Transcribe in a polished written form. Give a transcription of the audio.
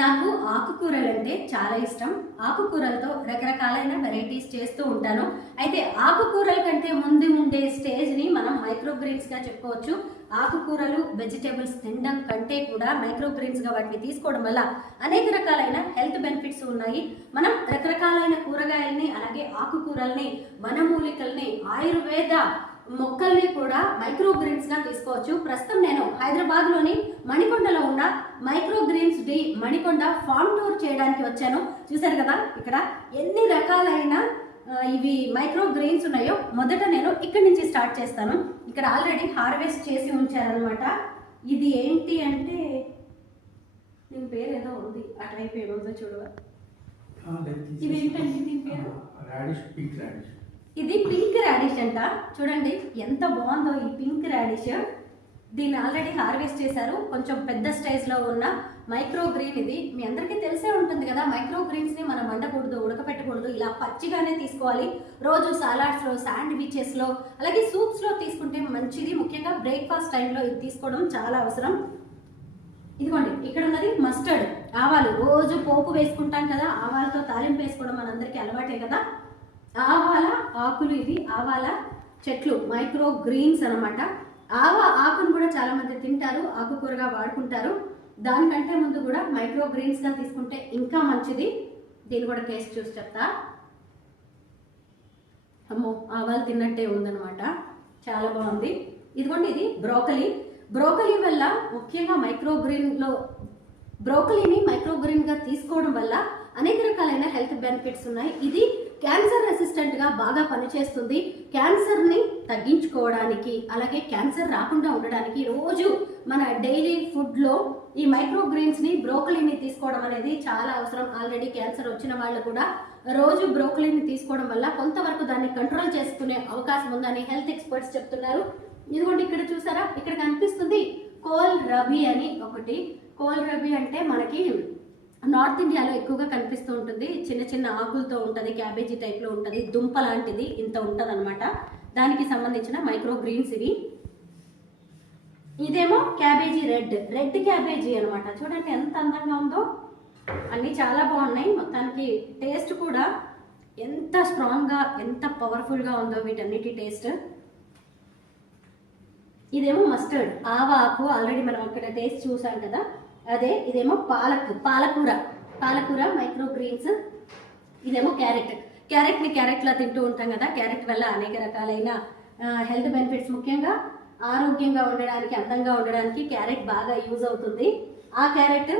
నాకు ఆకుకూరలు అంటే చాలా ఇష్టం. ఆకుకూరలతో రకరకాలైన వెరైటీస్ చేస్తూ ఉంటాను. అయితే ఆకుకూరల కంటే ముందు ఉండే స్టేజ్ని మనం మైక్రోగ్రీన్స్గా చెప్పుకోవచ్చు. ఆకుకూరలు వెజిటేబుల్స్ తినడం కంటే కూడా మైక్రోగ్రీన్స్గా వాటిని తీసుకోవడం వల్ల అనేక రకాలైన హెల్త్ బెనిఫిట్స్ ఉన్నాయి. మనం రకరకాలైన కూరగాయల్ని, అలాగే ఆకుకూరల్ని, వనమూలికల్ని, ఆయుర్వేద మొక్కల్ని కూడా మైక్రోగ్రీన్స్ గా తీసుకోవచ్చు. ప్రస్తుతం నేను హైదరాబాద్ లోని మణికొండలో ఉన్న microgreens the Manikonda farm tour చేయడానికి వచ్చాను. చూసారు కదా ఇక్కడ ఎన్ని రకాలైన ఇవి మైక్రోగ్రీన్స్ ఉన్నాయో. మొదట నేను ఇక్కడి నుంచి స్టార్ట్ చేస్తాను. ఇక్కడ ఆల్రెడీ హార్వెస్ట్ చేసి ఉంచారనమాట. ఇది ఏంటి అంటే దీని పేరు ఏదో ఉంది, అటువైపు ఏమో చూడవా. ఇది ఏంటంటే దీని పేరు ఇది పింక్ రాడిష్ అంట. చూడండి ఎంత బాగుందో ఈ పింక్ రాడిష్. దీన్ని ఆల్రెడీ హార్వెస్ట్ చేశారు. కొంచెం పెద్ద స్టేజ్లో ఉన్న మైక్రో గ్రీన్ ఇది. మీ అందరికీ తెలిసే ఉంటుంది కదా, మైక్రో గ్రీన్స్ని మనం వండకూడదు, ఉడకపెట్టకూడదు, ఇలా పచ్చిగానే తీసుకోవాలి. రోజు సాలాడ్స్లో, శాండ్విచెస్లో, అలాగే సూప్స్లో తీసుకుంటే మంచిది. ముఖ్యంగా బ్రేక్ఫాస్ట్ టైంలో ఇది తీసుకోవడం చాలా అవసరం. ఇదిగోండి ఇక్కడ ఉన్నది మస్టర్డ్ ఆవాలు. రోజు పోపు వేసుకుంటాం కదా, ఆవాలతో తాలింపు వేసుకోవడం మనందరికీ అలవాటే కదా. ఆవాల ఆకులు, ఇవి ఆవాల చెట్లు, మైక్రో గ్రీన్స్ అనమాట. ఆకును కూడా చాలా మంది తింటారు, ఆకుకూరగా వాడుకుంటారు. దానికంటే ముందు కూడా మైక్రో గ్రీన్స్ గా తీసుకుంటే ఇంకా మంచిది. దీన్ని కూడా టేస్ట్ చూసి చెప్తా. అమ్మో, ఆవాలు తిన్నట్టే ఉందనమాట, చాలా బాగుంది. ఇదిగోండి ఇది బ్రోకలీ. బ్రోకలీ వల్ల ముఖ్యంగా బ్రోకలీని మైక్రోగ్రీన్ గా తీసుకోవడం వల్ల అనేక రకాలైన హెల్త్ బెనిఫిట్స్ ఉన్నాయి. ఇది క్యాన్సర్ రెసిస్టెంట్ గా బాగా పనిచేస్తుంది. క్యాన్సర్ ని తగ్గించుకోవడానికి, అలాగే క్యాన్సర్ రాకుండా ఉండడానికి రోజు మన డైలీ ఫుడ్ లో ఈ మైక్రోగ్రీన్స్ ని, బ్రోకలీని తీసుకోవడం అనేది చాలా అవసరం. ఆల్రెడీ క్యాన్సర్ వచ్చిన వాళ్ళు కూడా రోజు బ్రోకలీని తీసుకోవడం వల్ల కొంతవరకు దాన్ని కంట్రోల్ చేసుకునే అవకాశం ఉందని హెల్త్ ఎక్స్పర్ట్స్ చెప్తున్నారు. ఇదిగోండి ఇక్కడ చూసారా, ఇక్కడ కనిపిస్తుంది కోల్ రబీ అని ఒకటి. కోల్ రబీ అంటే మనకి నార్త్ ఇండియాలో ఎక్కువగా కనిపిస్తూ ఉంటుంది. చిన్న చిన్న ఆకులతో ఉంటుంది, క్యాబేజీ టైప్లో ఉంటుంది, దుంప లాంటిది ఇంత ఉంటుంది అనమాట. దానికి సంబంధించిన మైక్రో గ్రీన్స్ ఇవి. ఇదేమో క్యాబేజీ రెడ్ క్యాబేజీ అనమాట. చూడండి ఎంత అందంగా ఉందో, అన్నీ చాలా బాగున్నాయి. మొత్తానికి టేస్ట్ కూడా ఎంత స్ట్రాంగ్గా, ఎంత పవర్ఫుల్గా ఉందో వీటన్నిటి టేస్ట్. ఇదేమో మస్టర్డ్ ఆకు, ఆల్రెడీ మనం ఇక్కడ టేస్ట్ చూసాం కదా అదే. ఇదేమో పాలకూర మైక్రో గ్రీన్స్. ఇదేమో క్యారెట్ని క్యారెట్లా తింటూ ఉంటాం కదా. క్యారెట్ వల్ల అనేక రకాలైన హెల్త్ బెనిఫిట్స్, ముఖ్యంగా ఆరోగ్యంగా ఉండడానికి, అందంగా ఉండడానికి క్యారెట్ బాగా యూజ్ అవుతుంది. ఆ క్యారెట్